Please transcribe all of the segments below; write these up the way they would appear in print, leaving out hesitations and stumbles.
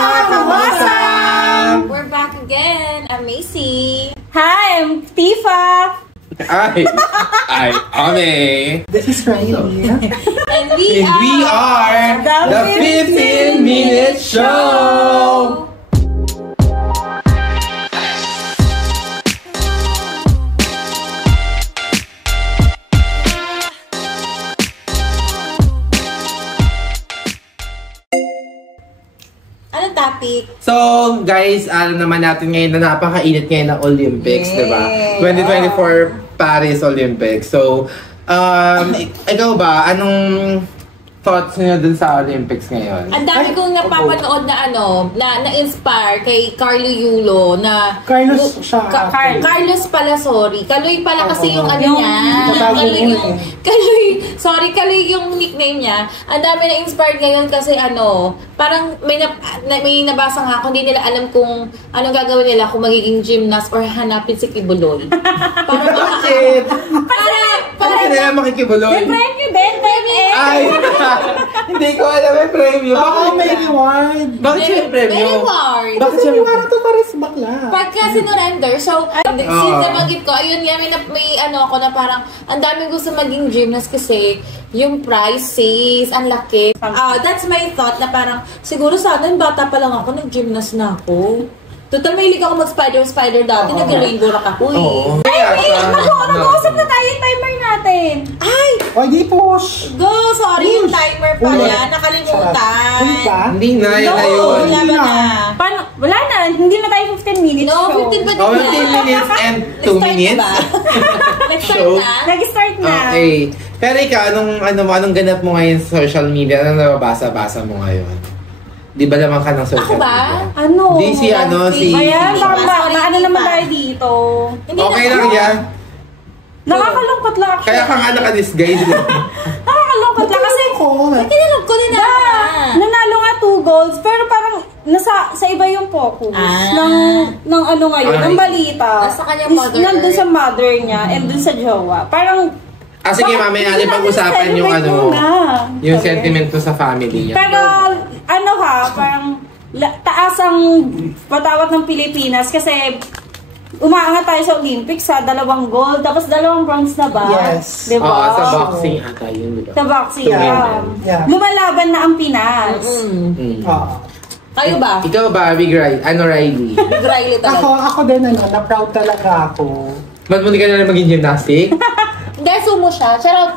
mga kamusta? We're back again. I'm Macy. Hi, I'm Tifa. I'm Ame. This is Riley. And we are the 15-minute show. Anong topic? So, guys, alam naman natin ngayon na napakainit ngayon ng Olympics, di ba? 2024 Paris Olympics. So, ikaw ba, anong thoughts niyo dun sa Olympics ngayon? Ang dami kong napapanood na na-inspire kay Carlo Yulo na... Carlos siya. Carlos pala, sorry. Kaloy pala kasi yung ano niya. Kaloy yung nickname niya. Ang dami na-inspired ngayon kasi parang may nabasa nga kung hindi nila alam kung anong gagawin nila kung magiging gymnast or hanapin si Kibuloy. Bakit? Bakit nila makikibuloy? May premyo din, Ay! Hindi ko alam may premyo. Baka may reward. Bakit siya may premyo? May reward. Bakit Kasi siya may reward ito para sa bakla. Pagka sinurrender, so, since nabanggit ko, ayun nga, may ako na parang, ang daming gusto maging gymnast kasi, yung prices, ang laki. That's my thought na parang, siguro sana, bata pa lang ako, nag-gymnast na ako. Total, mahilig ako mag-spider dati, nag-rainbow rock ako eh. Ay, nag-uusap na tayo yung timer natin. Ay! O, di push. Go! Sorry, yung timer pala, nakalimutan. Ulit ba? Hindi na, yun na yun. Wala ba na? Paano? Wala na, hindi na tayo 15 minutes No, show. 15 ba din 15 minutes and 2 minutes? Let's start Show. na. Nag-start na. Okay. Pero ikaw, anong ganap mo ngayon sa social media? Anong nababasa-basa mo ngayon? Di ba naman ka ng social Ako ba? media? Ano? Di si Ayan, baka Sorry, ano Tifa. naman tayo dito. Hindi Okay na- lang yan. Nakakalungkot lang actually. Kaya ka nga naka-disguise. Nakakalungkot lang kasi Tinanong ko na nanalo nga 2 golds pero parang sa iba yung focus ng ano ngayon, ng balita. Nasa kanyang mother. Nandun sa mother niya and dun sa jowa. Parang Sige, mamaya natin pag-usapan yung yung sentiment ko sa family niya. pero parang taas ang patawat ng Pilipinas kasi umaangat tayo sa Olympics sa 2 gold, tapos 2 bronze na ba? Yes. Diba? Sa boxing ata yun, diba? Sa boxing, Yeah. Lumalaban na ang Pinas. Kayo ba? Ikaw ba, Riley? Riley? Riley talaga. Ako din, na-proud talaga ako. Ba't mo hindi ka na maging gymnastic? Hindi, sumo siya. Charot.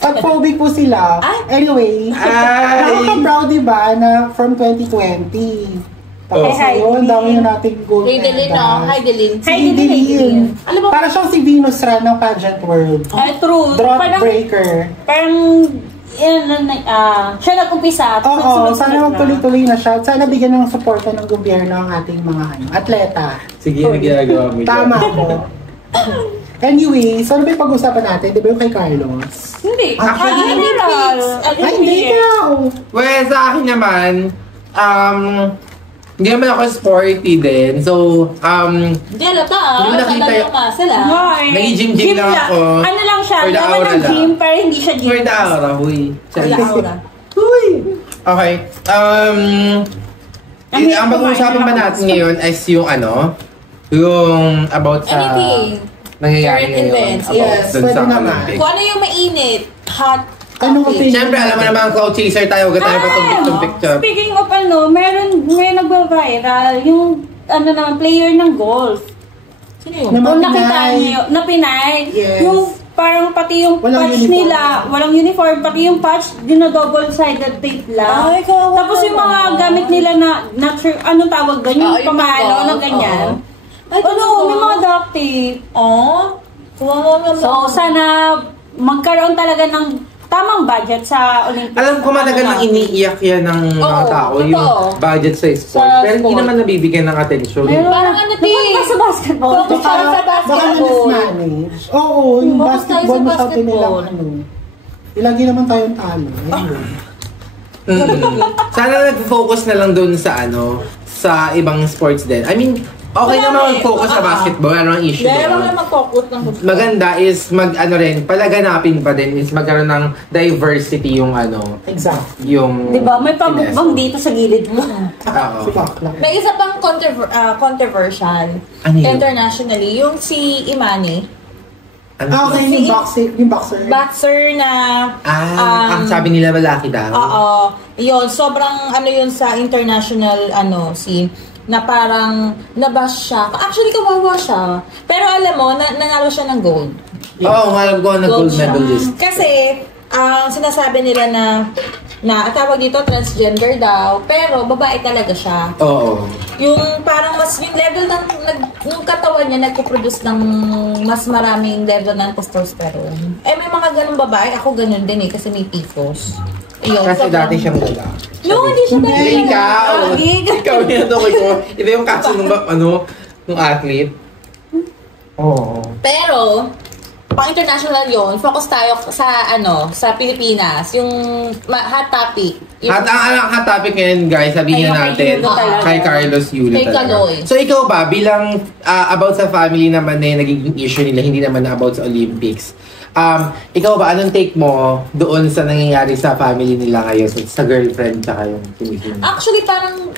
Pag-phobic po sila. Anyway, nakaka-proud diba na from 2020. Tapos yun, dami na nating gold Heidelin, no? Heidelin. Heidelin. Alam mo, Para siyang si Venus Ran ng pageant world. True. Drought breaker. Parang siya nag-umpisa. Oo, sana magtuloy-tuloy na siya. Sana bigyan ng suporta ng gobyerno ang ating mga atleta. Sige, na ginagawa mo dyan. Tama po. Anyway, so ano ba yung pag-usapan natin? Di ba yung kay Carlos? Hindi. Actually, Hindi daw. Well, sa akin naman, hindi naman ako sporty din. So, hindi alata Hindi mo nakita Sa dalawang muscle nag-gym lang ako. Ano lang siya, For the naman aura ng lang. gym, pero hindi siya gym. for the aura, huy. Aura. Huy. Okay. Ang pag-uusapan ba natin ngayon is yung yung about sa nangyayari Current ngayon events. about Yes, dun pwede sa naman. Olympics. Kung ano yung mainit, hot Anong topic. opinion? Siyempre, alam mo naman ang cloud chaser tayo. Huwag tayo patumpik-tumpik siya. Speaking of may nagba-viral, yung player ng golf. Sino yun? Kung nakita niyo, na Pinay, Yes. yung parang pati yung Walang patch uniform. nila, walang uniform, pati yung patch, double-sided tape lang. Ay, kawawa Tapos yung mga naman. gamit nila na, anong tawag doon? Yung yung pamalo pang-golf, na ganyan. Ay, May mga duct tape. Kawawa naman. So, sana magkaroon talaga ng tamang budget sa Olympics. Alam ko matagal nang iniiyak yan ng mga tao, totoo. yung budget sa sport. Sa Pero hindi sport. naman nabibigyan ng atensyon. Parang sa basketball. Focus tayo sa Baka basketball. na-mismanage. Oo, yung Focus tayo basketball sa masabi nilang basketball. ilagi naman tayong talo. Anyway. Sana nag-focus na lang doon sa sa ibang sports din. I mean, Okay naman mag-focus sa basketball. Ano ang issue Hindi, doon? wag na mag-focus ng gusto. Maganda is palaganapin pa din is magkaroon ng diversity yung Exactly. yung Diba? May pamukbang dito sa gilid mo. Oo. May isa pang controversial Ano yun? internationally, yung si Imani. Okay, yung boxer. Boxer na ang sabi nila malaki daw. oo, yun, sobrang yun sa international na parang nabash siya. Actually, kawawa siya. Pero alam mo, nanalo siya ng gold. Oo, alam ko na gold siya. medalist. Kasi, sinasabi nila na tawag dito transgender daw, pero babae talaga siya. Oo. Yung parang yung level yung katawan niya nagpo-produce ng mas maraming level ng testosterone. May mga ganung babae, ako ganun din kasi may PCOS. Kasi dati siyang lalaki. No, hindi siya dati. Ikaw yun ito ko. Ito yung kaso nung athlete. Oo. Pero, pang international yon, focus tayo sa Pilipinas, yung hot topic. Ang hot topic ngayon, guys, sabihin natin kay Carlos Yulo Kay talaga. Kaloy. So ikaw ba, bilang about sa family naman nagiging issue nila, hindi naman about sa Olympics. Ikaw ba, anong take mo doon sa nangyayari sa family nila ngayon, sa girlfriend tsaka yung kinikin? Actually, parang,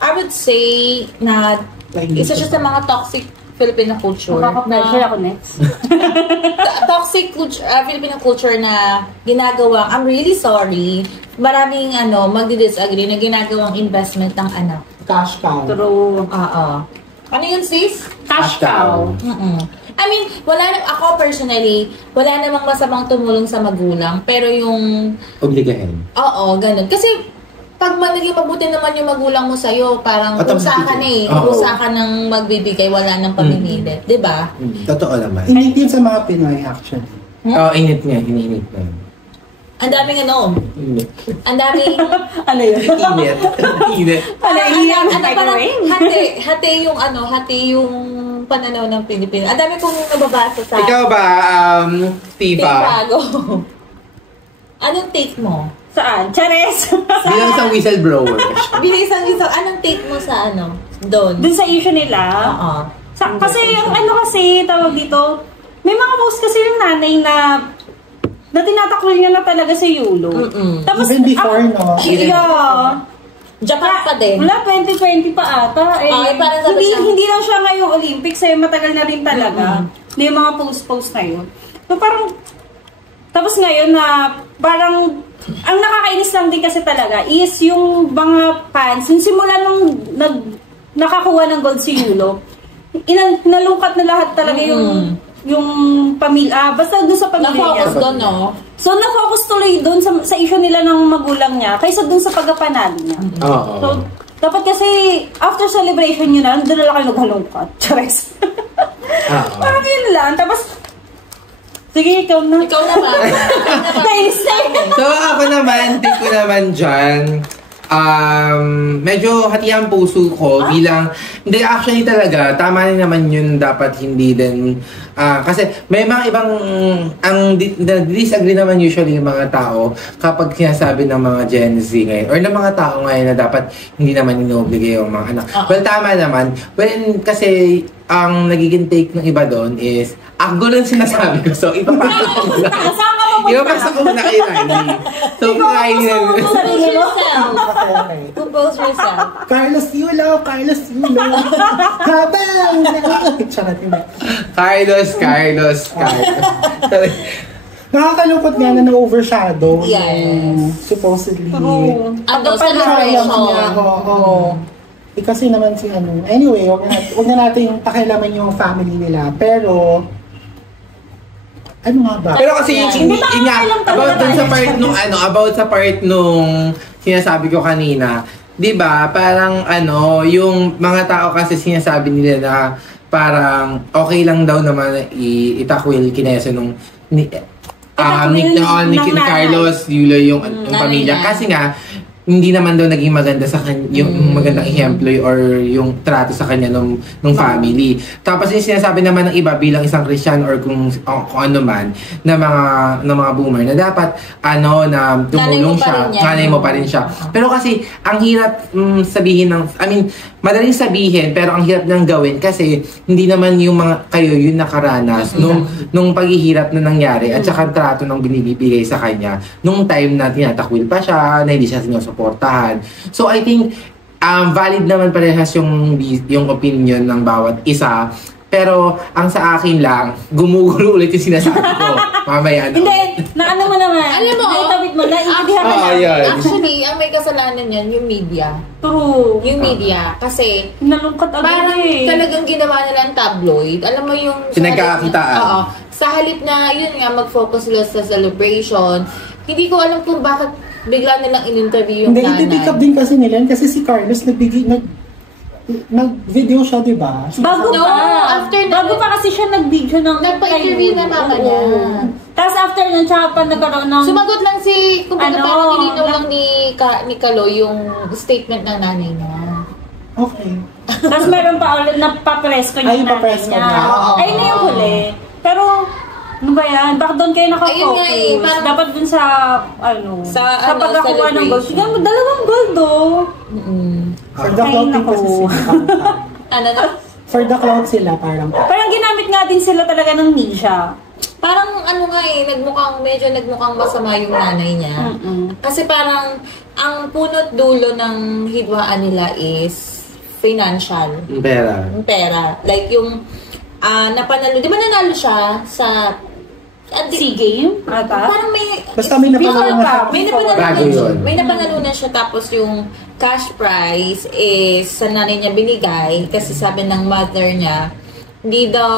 I would say na isa siya sa mga toxic Filipino culture. Makaka-pressure ako next. Toxic Filipino culture na ginagawang, I'm really sorry, maraming magdi-disagree na ginagawang investment ng anak. Cash cow. True. Oo. Ano yun, sis? Cash cow. I mean, ako personally, wala namang masamang tumulong sa magulang, pero yung... Obligahin. Oo, ganun. Kasi, pag naging mabuti naman yung magulang mo sa'yo, parang usa ka na usa ka ng magbibigay, wala nang pamimilit. Diba? Totoo naman. Init yun sa mga Pinoy, actually. Oo, init niya. Iniinit na. Ang daming Init. ang daming... Ano yun? Init. Init. Parang hati yung pananaw ng Pilipinas. Ang dami kong nababasa sa... Ikaw ba, Tifa? Go. Anong take mo? Saan? Chares! Bilang isang whistleblower. Anong take mo sa doon? Dun sa issue nila? Oo. Kasi yung tawag dito, may mga post kasi yung nanay na tinataklo niya na talaga si Yulo. Tapos, even before, no? Yeah. Japan pa din. Wala, 2020 pa ata. Parang hindi lang siya ngayong Olympics, matagal na rin talaga. Hindi yung mga post-post na yun. So parang, tapos ngayon na parang, ang nakakainis lang din kasi talaga is yung mga fans, yung simula nung nakakuha ng gold si Yulo, nalungkat na lahat talaga yung pamilya, basta doon sa pamilya niya. Na-focus doon, no? So, na-focus tuloy doon sa issue nila ng magulang niya kaysa doon sa pagkapanalo niya. Oo. So, dapat kasi, after celebration nyo na, doon na lang kayo naghalungkat. Chares. Parang yun lang. Tapos, sige, ikaw na. Ikaw naman. So, ako naman, take ko naman dyan, medyo hati ang puso ko bilang, hindi actually talaga, tama rin naman yun, dapat hindi din, kasi may mga ibang, disagree naman usually yung mga tao kapag sinasabi ng mga Gen Z ngayon, or ng mga tao ngayon na dapat hindi naman inoobligay yung mga anak. Well, tama naman, kasi ang nagiging take ng iba doon is, ako lang sinasabi ko, so ipapasok ko muna. Ipapasok ko muna kay Riley. So, Riley Compose yourself. Carlos Yulo! Habang! Charot yun. Carlos. Nakakalungkot nga na na-overshadow. Yes. Supposedly. Celebration. Oo. Kasi naman anyway, wag na natin pakialaman yung family nila. Pero, ano nga ba? Pero kasi about sa part nung sinasabi ko kanina, 'di ba? Parang yung mga tao kasi sinasabi nila na parang okay lang daw naman itakwil kinesa nung ni Carlos Yulo yung pamilya kasi nga hindi naman daw naging maganda sa kanya, yung magandang ehemplo or yung trato sa kanya nung family. Tapos yung sinasabi naman ng iba bilang isang Christian or kung ano man na mga boomer na dapat na tumulong siya, nanay mo pa rin siya. Pero kasi ang hirap sabihin madaling sabihin, pero ang hirap nang gawin kasi hindi naman yung mga kayo yung nakaranas nung paghihirap na nangyari at saka trato nang binibigay sa kanya nung time na tinatakwil pa siya, na hindi siya sinusuportahan. So I think valid naman parehas yung opinion ng bawat isa. Pero ang sa akin lang, gumugulo ulit yung sinasabi ko. Mamaya na. Hindi, naano mo naman. Alam mo, naitabit mo, naiintindihan mo na. Yan. Actually, ang may kasalanan yan, yung media. True. Yung media. Kasi, Nalungkot agad parang eh. talagang ginawa nila ang tabloid. Alam mo yung... Pinagkakakitaan. Oo. Sa halip na, yun nga, mag-focus sila sa celebration. Hindi ko alam kung bakit bigla nilang in-interview yung Hindi, nanay. i-pick up din kasi nila kasi si Carlos nag-video siya, di ba? Bago No, pa. after Bago pa kasi siya nag-video ng... Nagpa-interview na mama niya. Tapos after nun, tsaka pa nagkaroon ng... Sumagot lang si... Kung Ano? parang nilinaw lang ni Kaloy yung statement ng nanay niya. Okay. Tapos meron pa ulit na papresko niya Ay, nanay papresko niya. niya. Oo. Ayun na yung huli. Pero, ano ba yan? Bakit doon kayo Ayun nga eh, nakafocus? parang- Dapat dun sa, Sa, pagkakuha ng gold. celebration. Tignan mo, dalawang gold oh. For the Ay, cloud din naku. kasi sila. Ano na? For the cloud sila, parang. Parang ginamit nga din sila talaga ng Nisha. Parang ano nga eh, medyo nagmukhang masama yung nanay niya. Kasi parang, ang punot dulo ng hidwaan nila is financial. Yung pera. Yung pera. Like yung, napanalo, di ba nanalo siya sa, SEA Game? Ata? parang may, Basta may napanalunan Before siya. pa. may Bago napanalunan siya. yun. May napanalunan siya tapos yung cash prize is sa nanay niya binigay kasi sabi ng mother niya,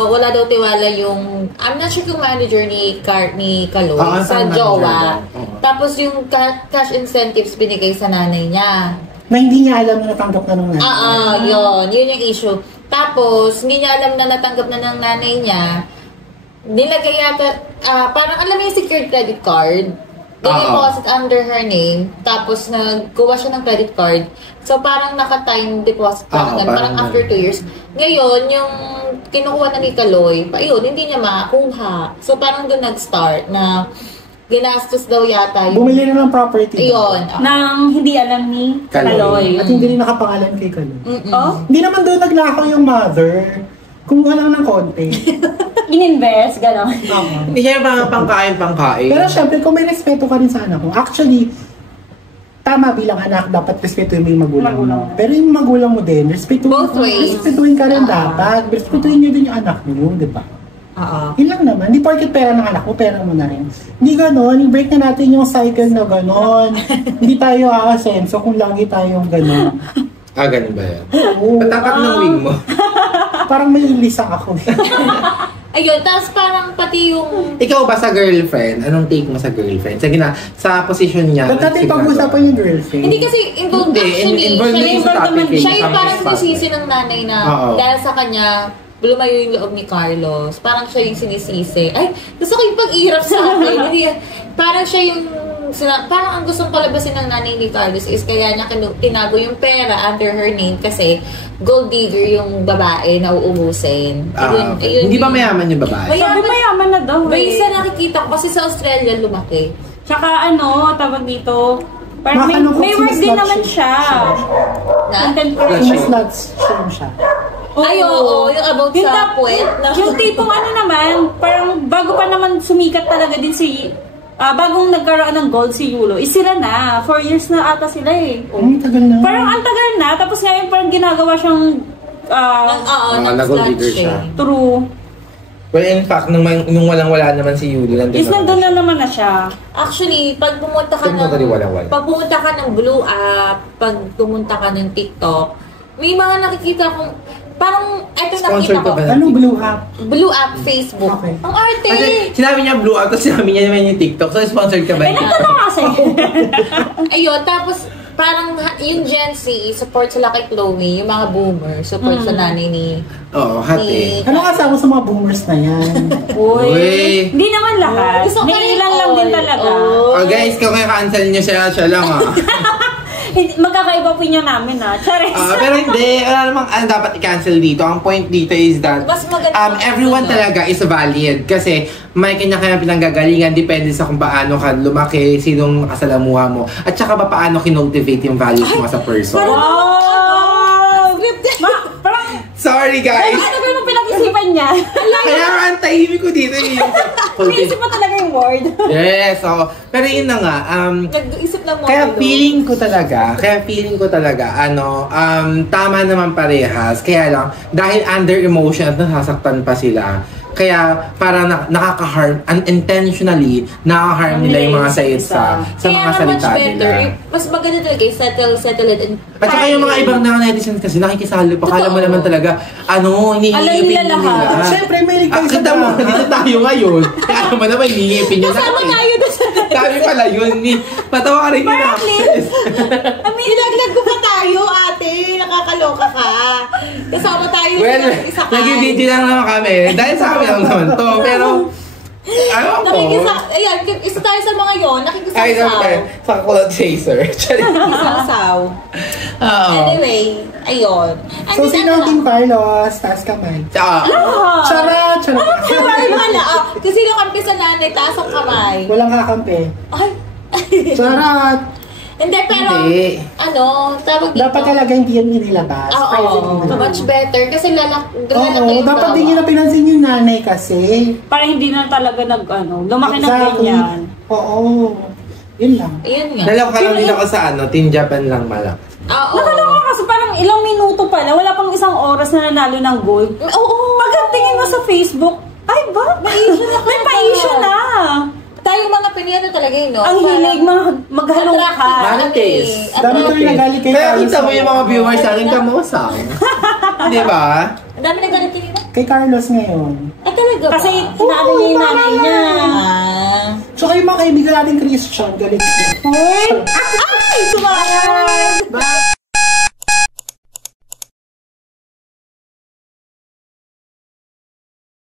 wala daw tiwala yung, I'm not sure kung manager ni Kaloy sa ang jowa. manager. Oo. Tapos yung cash incentives binigay sa nanay niya. Na hindi niya alam na natanggap na nung nanay. Yun yung issue. Tapos, hindi niya alam na natanggap na ng nanay niya, nilagay yata, parang alam mo yung secured credit card, deposit under her name, tapos nagkuha siya ng credit card. So, parang naka-time deposit parang parang after 2 years. Ngayon, yung kinukuha na ni Kaloy, yun, hindi niya makakuha. So, parang doon nag-start na ginastos daw yata yung... Bumili na ng property. Yun. Nang hindi alam ni Kaloy. Kaloy. At hindi rin nakapangalan kay Kaloy. Oh? Hindi naman doon naglakaw yung mother. Kumuha lang ng konti. In-invest, gano'n. Hindi siya yung mga pangkain. Pero syempre, kung may respeto ka rin sa anak mo, actually, tama bilang anak, dapat respetuhin mo yung magulang mo. Pero yung magulang mo din, Both ways. respetuhin ka rin dapat. Respetuhin nyo din yung anak mo, di ba? Yun lang naman. Hindi porket pera ng anak mo, pera mo na rin. Hindi ganon. I-break na natin yung cycle na ganon. Hindi tayo aasenso kung lagi tayong ganon. Ganun ba yan? Oo. Patatak ng wing mo. Parang may lisang ako. Ayun, tapos parang pati yung... Ikaw ba sa girlfriend? Anong take mo sa girlfriend? Sige na, sa position niya. Ba't natin pag-usapan yung girlfriend? Hindi kasi involved Hindi, actually. involved siya din yung, sa topic. siya yung Sa parang topic. sinisisi ng nanay na Oo. dahil sa kanya, lumayo yung loob ni Carlos. Parang siya yung sinisisi. Ay, gusto ko yung pag-ihirap sa akin. Hindi, parang siya yung... parang ang gustong palabasin ng nanay ni Carlos is kaya niya tinago yung pera under her name kasi gold digger yung babae na uubusin. Okay. Hindi ba mayaman yung babae? Sabi mayaman na daw May eh. isa nakikita ko kasi sa Australia lumaki. Tsaka tawag dito, parang Makalungkot may si work Miss din Love naman Shane. siya. Na? Content Love creator. Mas lads siya. Ay, oo, yung about Yung sa puwet. Yung tipong naman, parang bago pa naman sumikat talaga din bagong nagkaroon ng gold si Yulo, sila na. 4 years na ata sila eh. Ang tagal na. Parang ang tagal na, tapos ngayon parang ginagawa siyang nag-gold digger siya. true. Well, in fact, nung walang-wala naman si Yuli, Is nandun na naman na siya. Actually, pag pumunta ka Tingnan ko rin wala-wala. pag pumunta ka ng Blue App, pag pumunta ka ng TikTok, may mga nakikita kong parang eto Sponsored nakita ko. ka ba? Anong blue hat? Blue App Facebook. Okay. Ang arte. Kasi sinabi niya blue out, tapos sinabi niya naman yung TikTok. So, sponsored ka ba? Nagtanong kasi. Ayun, tapos parang yung Gen Z, support sila kay Chloe, yung mga boomers, support sa nanay ni... Oo, hati. Anong asawa sa mga boomers na yan? Uy. Hindi naman lahat. Gusto ko May rin ilan lang din all. talaga. Oh guys, kung cancel niyo siya lang Magkakaiba opinion namin Charis. pero hindi, wala namang dapat i-cancel dito. Ang point dito is that Mas maganda everyone talaga is valid kasi may kanya-kanya pinanggagalingan depende sa kung paano ka lumaki, sinong kasalamuha mo, at saka ba paano kinotivate yung values mo as a person. Wow! Scripted Sorry guys. Ano ba yung pinag-isipan niya? Kaya nga ang tahimik ko dito eh. Pinisip mo talaga yung word. Yes, so, pero yun na nga, Nag-isip lang mo. kaya feeling ko talaga, tama naman parehas. Kaya lang, dahil under emotion at nasasaktan pa sila, kaya parang nakaka-harm, unintentionally, nakaka-harm nila yung mga sa mga salita nila. Mas maganda talaga settle it. At saka yung mga ibang netizens kasi nakikisalo pa. Kala mo naman talaga, hinihingi Alam nila opinion nila. lahat. Siyempre, may ligay sa Kita mo, dito tayo ngayon. Kaya mo naman, hinihingi opinion Kasama natin. tayo doon sa... Sabi pala yun, patawa ka rin yun. Ilaglag ko pa tayo, ate. Nakakaloka ka. Kasama tayo Well, sa isa nag-video lang naman kami. Dahil sa amin lang naman to. Pero, Ayan, isa tayo sa mga yon. Ay, Nakikisasaw. sa kulot chaser. Nakikisasaw. Oo. Anyway, ayun. And So, then, sino ang Team Carlos? Taas kamay. Charot! Kung sino kampi sa nanay, taas ang kamay. Walang kakampi. Ay. Charot! Hindi, pero, Hindi. tawag dito. Dapat talaga hindi yan inilabas. Oo, much better. Kasi lalaki Oo, dapat din nyo na pinansin yung nanay kasi. Para hindi na talaga lumaki ng Exactly. ganyan. Oo. Yun lang. Ayun nga. Dalaw ka lang din ako sa Team Japan lang malak. Oo. Nakaloka kasi parang ilang minuto pa lang, wala pang isang oras na nanalo ng gold. Oo. Pagkatingin mo sa Facebook, ay ba? May pa-issue na. Tayo mga Pilipiano talaga yun, no? Ang hilig maghalong ka. Marites. Dami tuloy nagalit kay Kaya Carlos. kita mo yung mga viewers natin kamusang. Di ba? Ang dami nagalitin nila. Kay Carlos ngayon. Ay, talaga ba? Kasi sinabi niya yung nanay niya. Tsaka yung mga kaibigan natin Christian, galit siya. Hoy! Ay! Sumayan!